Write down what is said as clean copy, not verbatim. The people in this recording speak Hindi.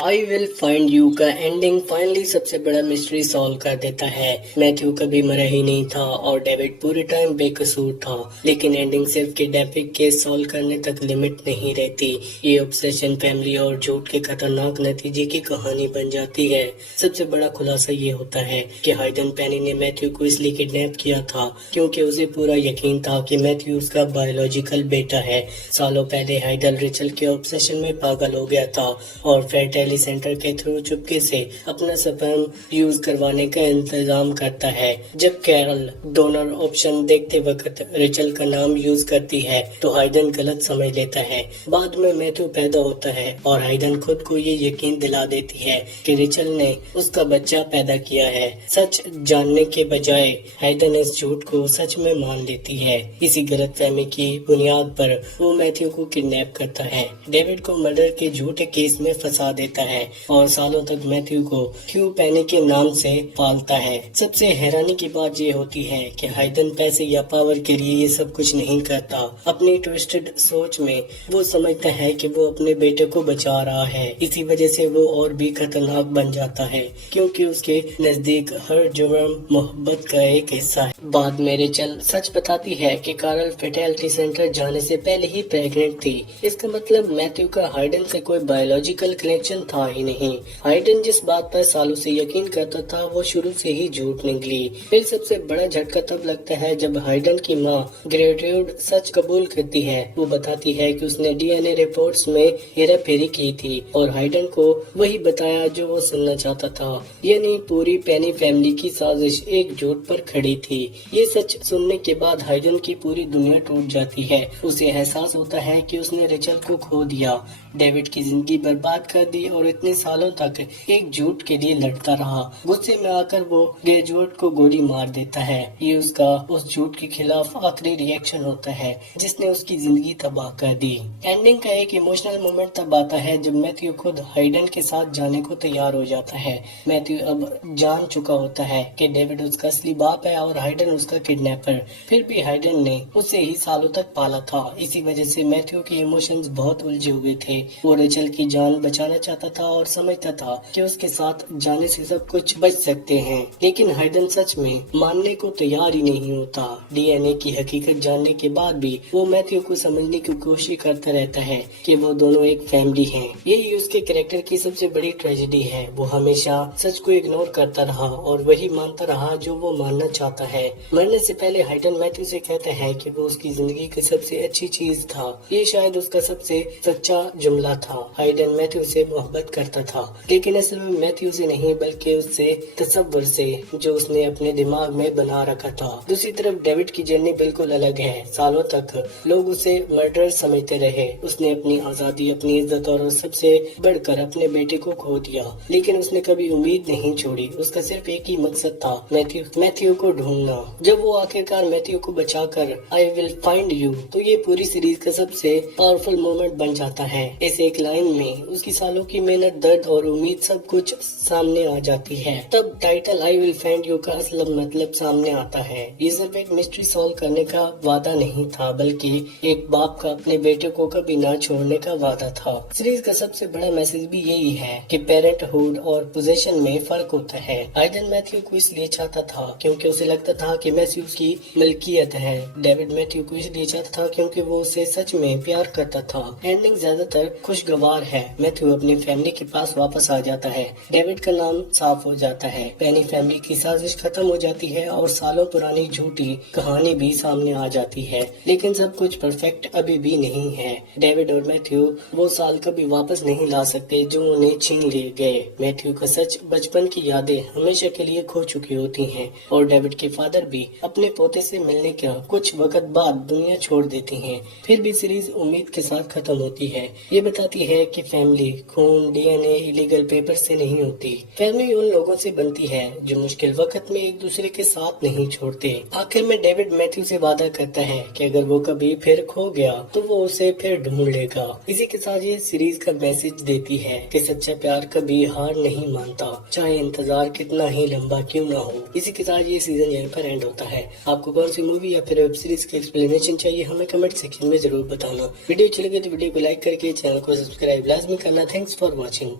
आई विल फाइंड यू का एंडिंग फाइनली सबसे बड़ा मिस्ट्री सॉल्व कर देता है। मैथ्यू कभी मरा ही नहीं था और डेविड पूरे टाइम बेकसूर था, लेकिन एंडिंग सिर्फ किडनैपिंग केस सॉल्व करने तक लिमिट नहीं रहती। ये ऑब्सेशन फैमिली और झूठ के खतरनाक नतीजे की कहानी बन जाती है। सबसे बड़ा खुलासा ये होता है कि हाइडन पेनी ने मैथ्यू को इसलिए किडनैप किया था क्योंकि उसे पूरा यकीन था कि मैथ्यू उसका बायोलॉजिकल बेटा है। सालों पहले हाइडन रिचल के ऑब्सेशन में पागल हो गया था और फेटल सेंटर के थ्रू चुपके से अपना स्पर्म यूज करवाने का इंतजाम करता है। जब कैरल डोनर ऑप्शन देखते वक्त रिचल का नाम यूज करती है तो हाइडन गलत समझ लेता है। बाद में मैथ्यू पैदा होता है और हाइडन खुद को ये यकीन दिला देती है कि रिचल ने उसका बच्चा पैदा किया है। सच जानने के बजाय हाइडन इस झूठ को सच में मान लेती है। इसी गलतफहमी की बुनियाद पर वो मैथ्यू को किडनैप करता है, डेविड को मर्डर के झूठे केस में फंसा देता है और सालों तक मैथ्यू को क्यू पेनी के नाम से पालता है। सबसे हैरानी की बात ये होती है कि हाइडन पैसे या पावर के लिए ये सब कुछ नहीं करता। अपनी ट्विस्टेड सोच में वो समझता है कि वो अपने बेटे को बचा रहा है। इसी वजह से वो और भी खतरनाक बन जाता है क्योंकि उसके नजदीक हर जुर्म मोहब्बत का एक हिस्सा है। बाद में रिचल सच बताती है कि कार्ल फर्टिलिटी सेंटर जाने से पहले ही प्रेग्नेंट थी। इसका मतलब मैथ्यू का हाइडन से कोई बायोलॉजिकल कनेक्शन था ही नहीं। हाइडन जिस बात पर सालों से यकीन करता था वो शुरू से ही झूठ निकली। फिर सबसे बड़ा झटका तब लगता है जब हाइडन की माँ ग्रेट्रूड सच कबूल करती है। वो बताती है कि उसने डीएनए रिपोर्ट्स में हेराफेरी की थी और हाइडन को वही बताया जो वो सुनना चाहता था, यानी पूरी पेनी फैमिली की साजिश एक झूठ पर खड़ी थी। ये सच सुनने के बाद हाइडन की पूरी दुनिया टूट जाती है। उसे एहसास होता है कि उसने रिचल को खो दिया, डेविड की जिंदगी बर्बाद कर दी और इतने सालों तक एक झूठ के लिए लड़ता रहा। गुस्से में आकर वो ग्रेजुएट को गोली मार देता है। ये उसका उस झूठ के खिलाफ आखिरी रिएक्शन होता है जिसने उसकी जिंदगी तबाह कर दी। एंडिंग का एक इमोशनल मोमेंट तब आता है जब मैथ्यू खुद हाइडन के साथ जाने को तैयार हो जाता है। मैथ्यू अब जान चुका होता है कि डेविड उसका असली बाप है और हाइडन उसका किडनैपर। फिर भी हाइडन ने उसे ही सालों तक पाला था। इसी वजह से मैथ्यू के इमोशंस बहुत उलझे हुए थे। वो रिचल की जान बचाना चाहता था और समझता था कि उसके साथ जाने से सब कुछ बच सकते हैं, लेकिन हाइडन सच में मानने को तैयार ही नहीं होता। डीएनए की हकीकत जानने के बाद भी वो मैथ्यू को समझने की कोशिश करता रहता है कि वो दोनों एक फैमिली हैं। यही उसके कैरेक्टर की सबसे बड़ी ट्रेजेडी है। वो हमेशा सच को इग्नोर करता रहा और वही मानता रहा जो वो मानना चाहता है। मरने से पहले हाइडन मैथ्यू से कहता है कि वो उसकी जिंदगी की सबसे अच्छी चीज था। ये शायद उसका सबसे सच्चा जुमला था। हाइडन मैथ्यू से मोहब्बत करता था, लेकिन असल में मैथ्यू से नहीं बल्कि उससे तस्वर से जो उसने अपने दिमाग में बना रखा था। दूसरी तरफ डेविड की जर्नी बिल्कुल अलग है। सालों तक लोग उसे मर्डरर समझते रहे। उसने अपनी आजादी, अपनी इज्जत और सबसे बढ़कर अपने बेटे को खो दिया, लेकिन उसने कभी उम्मीद नहीं छोड़ी। उसका सिर्फ एक ही मकसद था, मैथ्यू को ढूंढना। जब वो आखिरकार मैथ्यू को बचाकर आई विल फाइंड यू, तो ये पूरी सीरीज का सबसे पावरफुल मोमेंट बन जाता है। इस एक लाइन में उसकी सालों की मेहनत, दर्द और उम्मीद सब कुछ सामने आ जाती है। तब title I will find you का असल मतलब सामने आता है। ये सिर्फ एक मिस्ट्री सॉल्व करने का वादा नहीं था, बल्कि एक बाप का अपने बेटे को कभी ना छोड़ने का वादा था। सीरीज का सबसे बड़ा मैसेज भी यही है कि पेरेंटहुड और पोजीशन में फर्क होता है। हाइडन मैथ्यू को इसलिए चाहता था क्योंकि उसे लगता था कि मैथ्यू उसकी मिल्कियत है। डेविड मैथ्यू को इसलिए चाहता था क्योंकि वो उसे सच में प्यार करता था। एंडिंग ज्यादातर खुशगवार है। मैथ्यू अपनी फैमिली के पास वापस आ जाता है, डेविड का नाम साफ हो जाता है, पेनी फैमिली की साजिश खत्म हो जाती है और सालों पुरानी झूठी कहानी भी सामने आ जाती है। लेकिन सब कुछ परफेक्ट अभी भी नहीं है। डेविड और मैथ्यू वो साल कभी वापस नहीं ला सकते जो उन्हें छीन लिए गए। मैथ्यू का सच बचपन की यादें हमेशा के लिए खो चुकी होती हैं और डेविड के फादर भी अपने पोते से मिलने के कुछ वक्त बाद दुनिया छोड़ देती हैं। फिर भी सीरीज उम्मीद के साथ खत्म होती है। ये बताती है कि फैमिली खून, डीएनए, इलीगल पेपर से नहीं होती। फैमिली उन लोगों से बनती है जो मुश्किल वक्त में एक दूसरे के साथ नहीं छोड़ते। आखिर में डेविड मैथ्यू से वादा करता है कि अगर वो कभी फिर खो गया तो वो उसे फिर ढूंढ लेगा। इसी के साथ ये सीरीज का मैसेज देती है कि सच्चा प्यार कभी हार नहीं मानता, चाहे इंतजार कितना ही लंबा क्यों ना हो। इसी के साथ ये सीजन यहीं पर एंड होता है। आपको कौन सी मूवी या फिर वेब सीरीज की एक्सप्लेनेशन चाहिए हमें कमेंट सेक्शन में जरूर बताना। वीडियो अच्छी लगे तो वीडियो को लाइक करके चैनल को सब्सक्राइब लाजमी करना। Thanks for watching.